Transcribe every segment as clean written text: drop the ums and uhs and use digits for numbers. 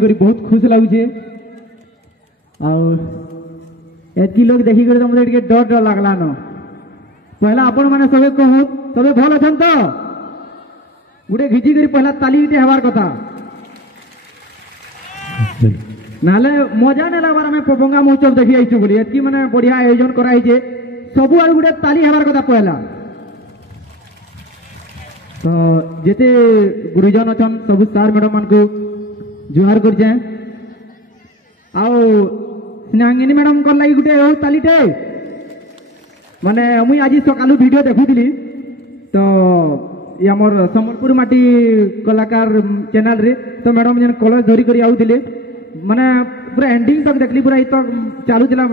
करी बहुत खुश लगुचे एतकी लोग देखी कर मत डर डर लगला न पहला आपण मैंने सबे कहूँ सबे भल अच्छा तो गोटे घिची कर पहला ताली हबार कथा नाले मजा नहीं लगवार आम पपंगा महोत्सव देखी आईचु बोली एतकी मैंने बढ़िया आयोजन कराई सबू आड़ गोटे ताली हबार कथा पहला तो जेते गुरुजन अच्छन सब सार मैडम मान को जुहार कर स्नेहांगिनी मैडम कर लगी गोटे तालीटे माने मुई आज सकालू वीडियो देखुली तो आमर सम्बलपुर माटी कलाकार चैनल रे तो मैडम जन कलश धरी कर आउथिले माने पूरा एंडिंग तक देखली पूरा तो चालू थिला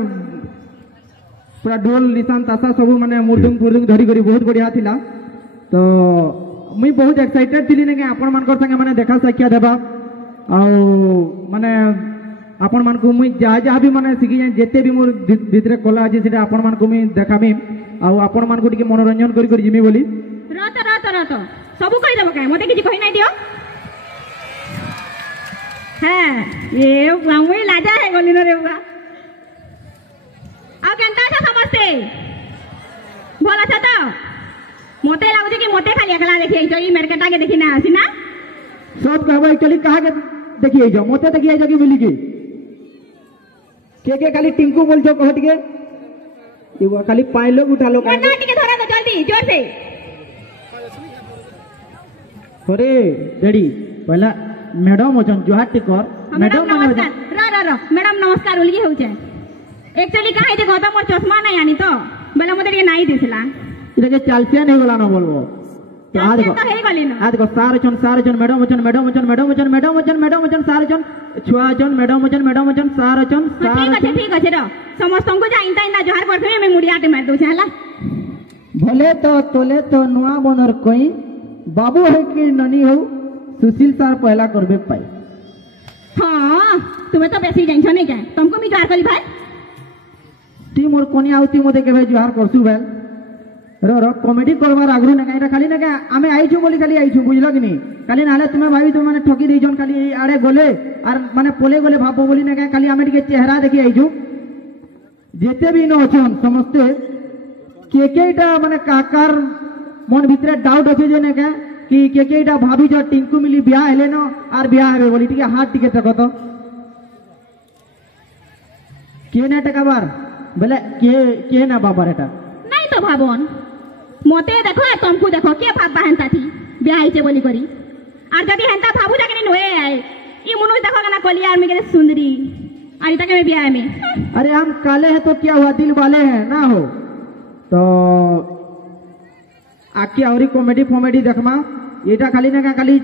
पूरा ढोल निशान तासा सब माने मुर्दुंग फुर्दुंग धरी करी बहुत बढ़िया थिला तो मुई बहुत एक्साइटेड थी ने आपण मान संगे माने देखा साक्षात देबा माने आपण मान को मुई जहाँ जहाँ भी माने शिखी जाए जेते भी मोर भीतर कला अच्छे से आपण मान को मुई देखामी आपण मान को टिके मनोरंजन करी करी जिमी बोली रत सब कहि देबो काहे मते किछि कहि नै दियो हां ये मुई लाजा है गली न रे बुआ आ केनता छ समस्ते भल छ त मते लागु कि मते खाली एकला देखि आइछ ई मार्केटा के देखि ना आसी ना सब कहबो एक्चुअली कहा के देखि आइछ मते देखि आइछ कि बोली के खाली टिंकू बोल जो कह टिके ये खाली पाए लोग उठा लो मन्ना टिके धरा दो जल्दी जोर से अरे रेडी पहला मैडम ओजन जोहार टिकर मैडम नमस्कार रा मैडम नमस्कार बोली होउ छे एक्चुअली कहा है देखो तो मोर चश्मा नहीं आनी तो बेला मते टिके नाही दिसला इधर के चालसिया नहीं बोला ना बोलबो तो आ देखो सार चन मैडम छुआ चन मैडम सार चन ठीक अछि रो समस्त को जाइंता इंदा जोहार करथि मैं मुड़ियाटे मार दउ छे हला भले तो तोले तो नुआ बनर कोई बाबू है कि ननी हो सुशील सर पहला करबे पाई हां तुम्हें तो बेसी जाइन छ नहीं क्या तुमको मी जोहार करी भाई ती मोर कोनी आउती मोते के भाई जोहार करसु बेल रो कॉमेडी करवार आग्रह ना काईरा खाली ना आमे आइछु बोली खाली आइछु बुझलो कि नहीं खाली नाले तुम्हें भाभी तुम माने ठकी देजन खाली आड़े गले और माने पोले गले भाबो बोली ना खाली आमे टिके चेहरा देखि आइछु जेते भी न अछन समस्ते केकेटा माने काकार मन भितरे डाउट अछि जे ना कि केकेटा भाभी जो टिंकू मिली बियाह हेले न और बियाह हेबे बोली टिके हाथ टिके तक तो के ना टकाबार बोले के ना बाबार एटा नहीं तो भाबन मते देखो तुमको देखो के भाबा हेंता थी ब्याह आइছে बोली करी और जदी हेंता भाबू जाके नहीं होए आए ई मनुष्य देखो ना कोलियार में के सुंदरी और इता के में ब्याह में अरे हम काले हैं तो क्या हुआ दिल वाले हैं ना हो तो आके औरी कॉमेडी फॉमेडी देखमा एटा खाली ना खाली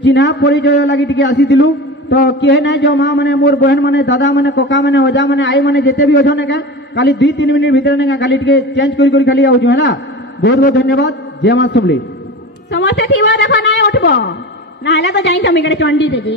चिन्हा परिचय लागि टिके आसी दिलु तो के ना जो मां माने मोर बहन माने दादा माने कोका माने ओजा माने आई माने जेते भी होजो ना खाली 2-3 मिनट भीतर ना खाली टिके चेंज करी खाली आउ जो है ना बहुत बहुत धन्यवाद जय मां सबली समस्या थी वो देखो ना उठबो ना हला तो जाई हम इकडे चंडी देगी